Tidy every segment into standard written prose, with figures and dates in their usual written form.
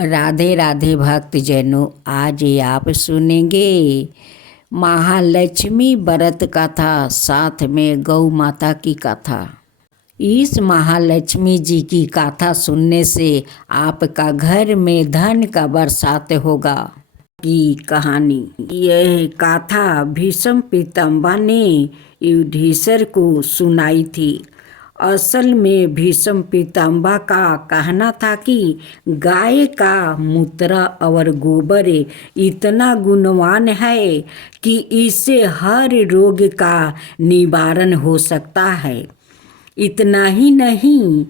राधे राधे भक्तजनों, आज आप सुनेंगे महालक्ष्मी व्रत कथा, साथ में गौ माता की कथा। इस महालक्ष्मी जी की कथा सुनने से आपका घर में धन का बरसात होगा। की कहानी। यह कथा भीष्म पितामह ने युधिष्ठिर को सुनाई थी। असल में भीष्म पितामह का कहना था कि गाय का मूत्र और गोबर इतना गुणवान है कि इससे हर रोग का निवारण हो सकता है। इतना ही नहीं,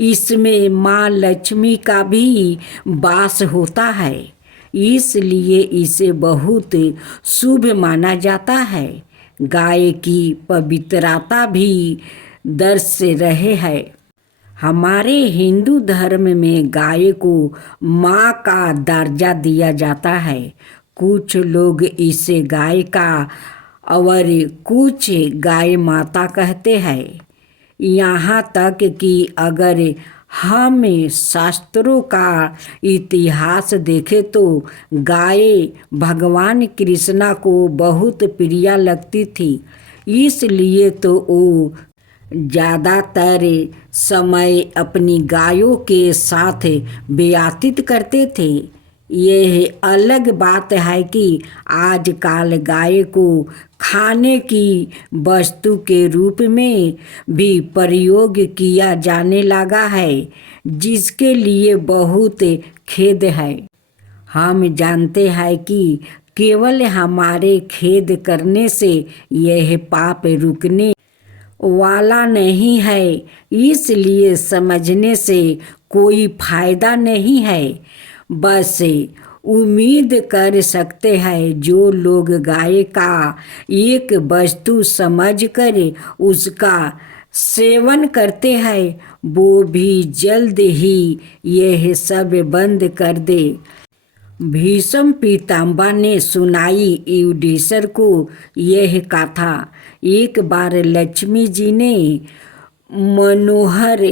इसमें माँ लक्ष्मी का भी वास होता है, इसलिए इसे बहुत शुभ माना जाता है। गाय की पवित्रता भी दर्श रहे है। हमारे हिंदू धर्म में गाय को माँ का दर्जा दिया जाता है। कुछ लोग इसे गाय का और कुछ गाय माता कहते हैं। यहाँ तक कि अगर हम शास्त्रों का इतिहास देखें तो गाय भगवान कृष्णा को बहुत प्रिय लगती थी, इसलिए तो वो ज़्यादातर समय अपनी गायों के साथ व्यतीत करते थे। यह अलग बात है कि आजकल गाय को खाने की वस्तु के रूप में भी प्रयोग किया जाने लगा है, जिसके लिए बहुत खेद है। हम जानते हैं कि केवल हमारे खेद करने से यह पाप रुकने वाला नहीं है, इसलिए समझने से कोई फायदा नहीं है। बस उम्मीद कर सकते हैं जो लोग गाय का एक वस्तु समझकर उसका सेवन करते हैं वो भी जल्द ही यह सब बंद कर दे। भीष्म पितामह ने सुनाई युधिष्ठिर को यह कथा। एक बार लक्ष्मी जी ने मनोहर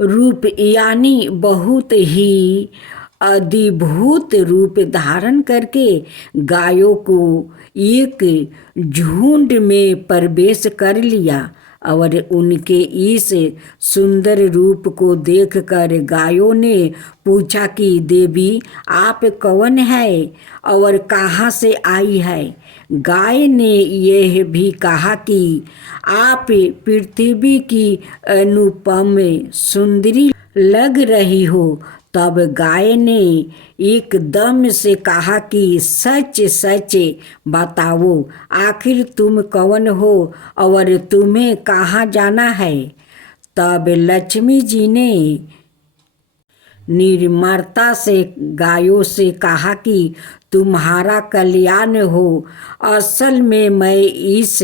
रूप यानी बहुत ही अद्भुत रूप धारण करके गायों को एक झुंड में प्रवेश कर लिया और उनके इस सुंदर रूप को देखकर गायों ने पूछा कि देवी, आप कौन है और कहाँ से आई है? गाय ने यह भी कहा कि आप पृथ्वी की अनुपम सुंदरी लग रही हो। तब गाय ने एकदम से कहा कि सच सच बताओ, आखिर तुम कौन हो और तुम्हें कहाँ जाना है? तब लक्ष्मी जी ने निर्ममता से गायों से कहा कि तुम्हारा कल्याण हो। असल में मैं इस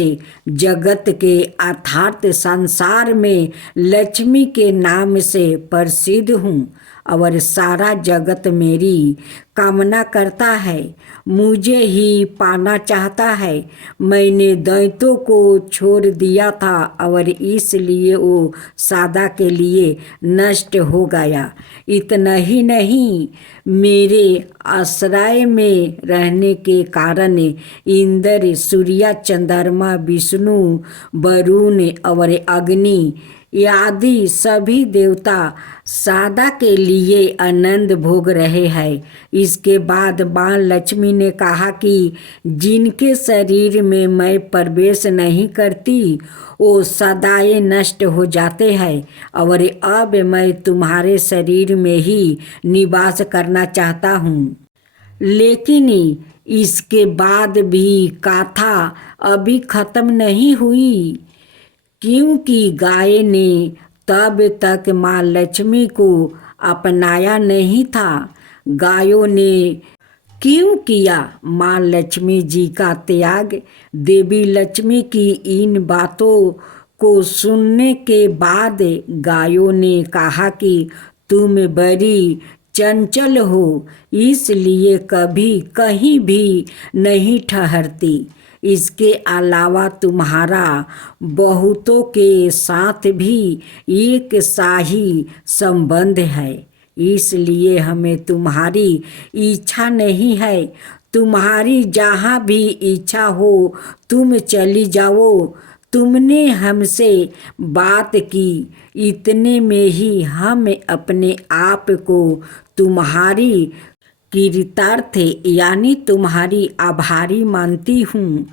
जगत के अर्थात संसार में लक्ष्मी के नाम से प्रसिद्ध हूँ और सारा जगत मेरी कामना करता है, मुझे ही पाना चाहता है। मैंने दैत्यों को छोड़ दिया था और इसलिए वो सदा के लिए नष्ट हो गया। इतना ही नहीं, मेरे आश्रय में रहने के कारण इंद्र, सूर्य, चंद्रमा, विष्णु, वरुण और अग्नि आदि सभी देवता सदा के लिए आनंद भोग रहे हैं। इसके बाद माँ लक्ष्मी ने कहा कि जिनके शरीर में मैं प्रवेश नहीं करती वो सदाए नष्ट हो जाते हैं और अब मैं तुम्हारे शरीर में ही निवास करना चाहता हूँ। लेकिन इसके बाद भी कथा अभी खत्म नहीं हुई, क्योंकि गाय ने तब तक माँ लक्ष्मी को अपनाया नहीं था। गायों ने क्यों किया माँ लक्ष्मी जी का त्याग? देवी लक्ष्मी की इन बातों को सुनने के बाद गायों ने कहा कि तुम बड़ी चंचल हो, इसलिए कभी कहीं भी नहीं ठहरती। इसके अलावा तुम्हारा बहुतों के साथ भी एक शाही संबंध है, इसलिए हमें तुम्हारी इच्छा नहीं है। तुम्हारी जहाँ भी इच्छा हो तुम चली जाओ। तुमने हमसे बात की, इतने में ही हम अपने आप को तुम्हारी कृतार्थ यानी तुम्हारी आभारी मानती हूँ।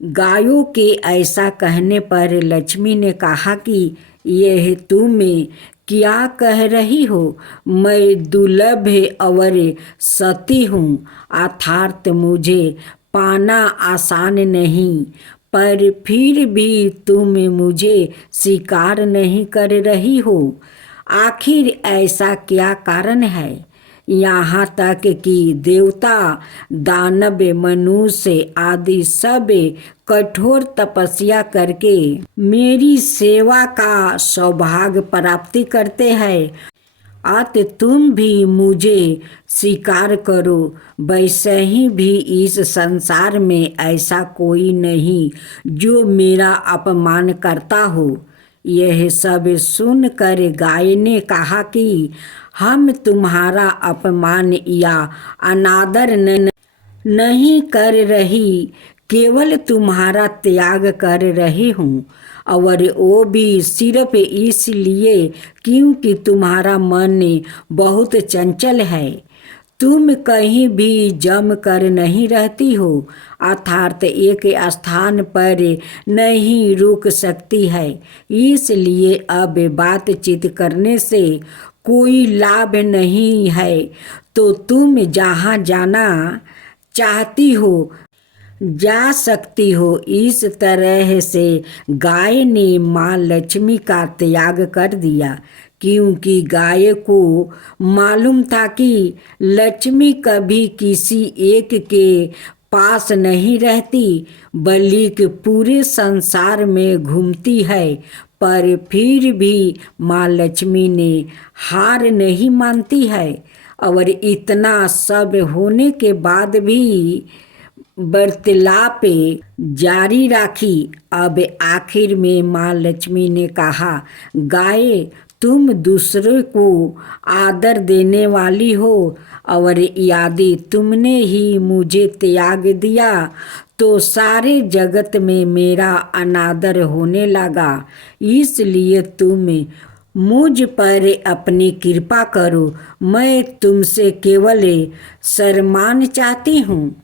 गायों के ऐसा कहने पर लक्ष्मी ने कहा कि यह तुम क्या कह रही हो? मैं दुर्लभ और सती हूँ, अर्थात मुझे पाना आसान नहीं, पर फिर भी तुम मुझे स्वीकार नहीं कर रही हो। आखिर ऐसा क्या कारण है? यहाँ तक कि देवता, दानव, मनुष्य आदि सब कठोर तपस्या करके मेरी सेवा का सौभाग्य प्राप्ति करते हैं। अत तुम भी मुझे स्वीकार करो। वैसे ही भी इस संसार में ऐसा कोई नहीं जो मेरा अपमान करता हो। यह सब सुनकर गाय ने कहा कि हम तुम्हारा अपमान या अनादर नहीं कर रही, केवल तुम्हारा त्याग कर रही हूँ, और वो भी सिर्फ इसलिए क्योंकि तुम्हारा मन बहुत चंचल है। तुम कहीं भी जम कर नहीं रहती हो, अर्थात एक स्थान पर नहीं रुक सकती है। इसलिए अब बातचीत करने से कोई लाभ नहीं है। तो तुम जहाँ जाना चाहती हो जा सकती हो। इस तरह से गाय ने माँ लक्ष्मी का त्याग कर दिया, क्योंकि गाय को मालूम था कि लक्ष्मी कभी किसी एक के पास नहीं रहती, बल्कि पूरे संसार में घूमती है। पर फिर भी माँ लक्ष्मी ने हार नहीं मानती है, और इतना सब होने के बाद भी वार्तालाप जारी राखी। अब आखिर में माँ लक्ष्मी ने कहा, गाय, तुम दूसरे को आदर देने वाली हो, और यदि तुमने ही मुझे त्याग दिया तो सारे जगत में मेरा अनादर होने लगा। इसलिए तुम मुझ पर अपनी कृपा करो। मैं तुमसे केवल सम्मान चाहती हूँ।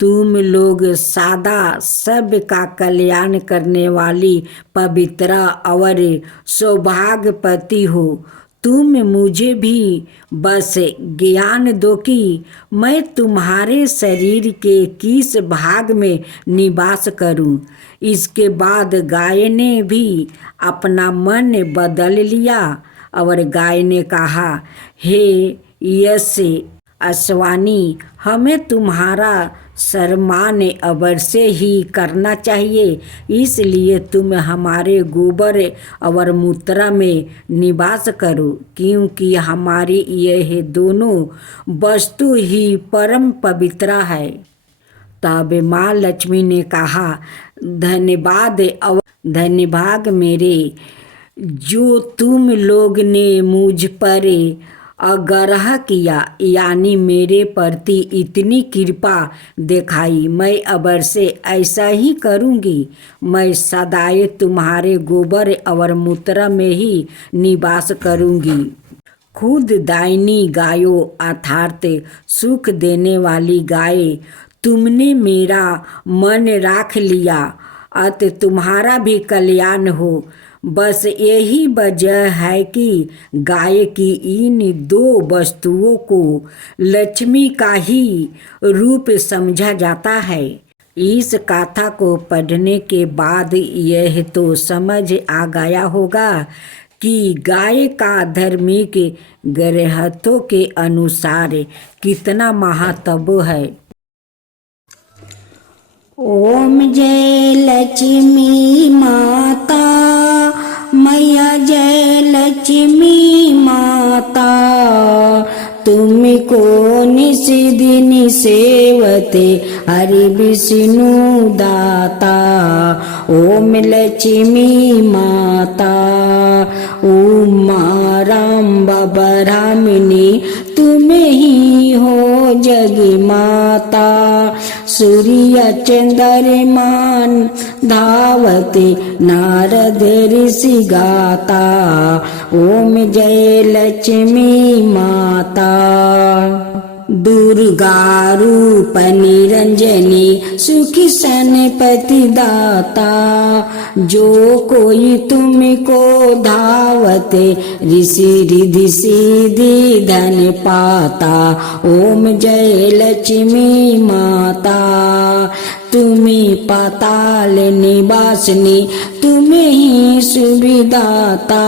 तुम लोग सादा सबका कल्याण करने वाली पवित्रा और सौभाग्यवती हो। तुम मुझे भी बस ज्ञान दो कि मैं तुम्हारे शरीर के किस भाग में निवास करूं। इसके बाद गाय ने भी अपना मन बदल लिया, और गाय ने कहा, हे यश अश्वानी, हमें तुम्हारा सम्मान अवश्य ही करना चाहिए। इसलिए तुम हमारे गोबर और मूत्र में निवास करो, क्योंकि हमारी यह दोनों वस्तु ही परम पवित्र है। तब माँ लक्ष्मी ने कहा, धन्यवाद मेरे, जो तुम लोग ने मुझ पर आग्रह किया, यानी मेरे प्रति इतनी कृपा दिखाई। मैं अवश्य ऐसा ही करूँगी। मैं सदैव तुम्हारे गोबर और मूत्र में ही निवास करूँगी। खुद दायनी गायों अर्थात सुख देने वाली गाय, तुमने मेरा मन राख लिया, अत तुम्हारा भी कल्याण हो। बस यही वजह है कि गाय की इन दो वस्तुओं को लक्ष्मी का ही रूप समझा जाता है। इस कथा को पढ़ने के बाद यह तो समझ आ गया होगा कि गाय का धार्मिक ग्रंथों के अनुसार कितना महत्व है। ओम जय लक्ष्मी माता, मैया जय लक्ष्मी माता, तुमको निस दिन सेवते हरि विष्णु दाता। ओम लक्ष्मी माता, उमा राम बबरा कामिनी तुम ही हो जग माता। सूर्य चंद्रमान धावते नारद ऋषि गाता, ओम जय लक्ष्मी माता। दुर्गा रूप निरंजनी सुखी सनपति दाता, जो कोई तुमको धावते ऋषि रिधि सिद्धि धन पाता। ओम जय लक्ष्मी माता। तुम्हें पाताल निवासिनी तुम्हें ही सुविदाता।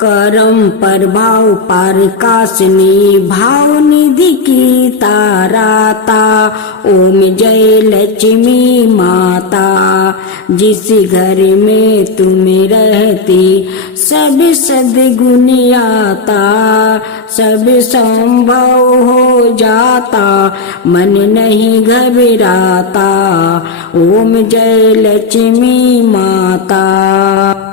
करम प्रभाव प्रकाशनी भाव निधि की ताराता। ओम जय लक्ष्मी माता। जिस घर में तुम रहती सब सद्गुण आता, सब संभव हो जाता मन नहीं घबराता। ओम जय लक्ष्मी माता।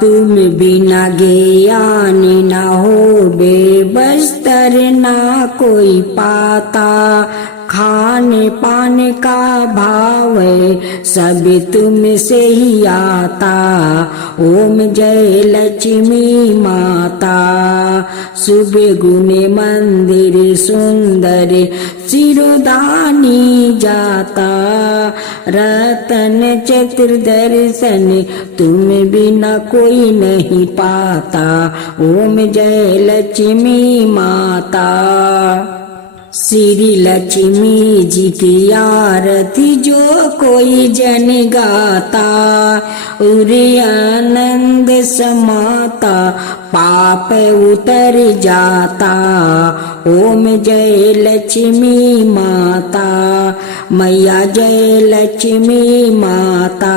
तुम बिना ज्ञान ना हो बेबस्तर ना कोई पाता, खाने पाने का भाव सब तुम से ही आता। ओम जय लक्ष्मी माता। सुबह गुने मंदिर सुंदर सिरोधानी जाता, रतन चतुर्दर्शन तुम बिना कोई नहीं पाता। ओम जय लक्ष्मी माता। श्री लक्ष्मी जी की आरती जो कोई जन गाता, उरे आनंद समाता पाप उतर जाता। ओम जय लक्ष्मी माता। मैया जय लक्ष्मी माता।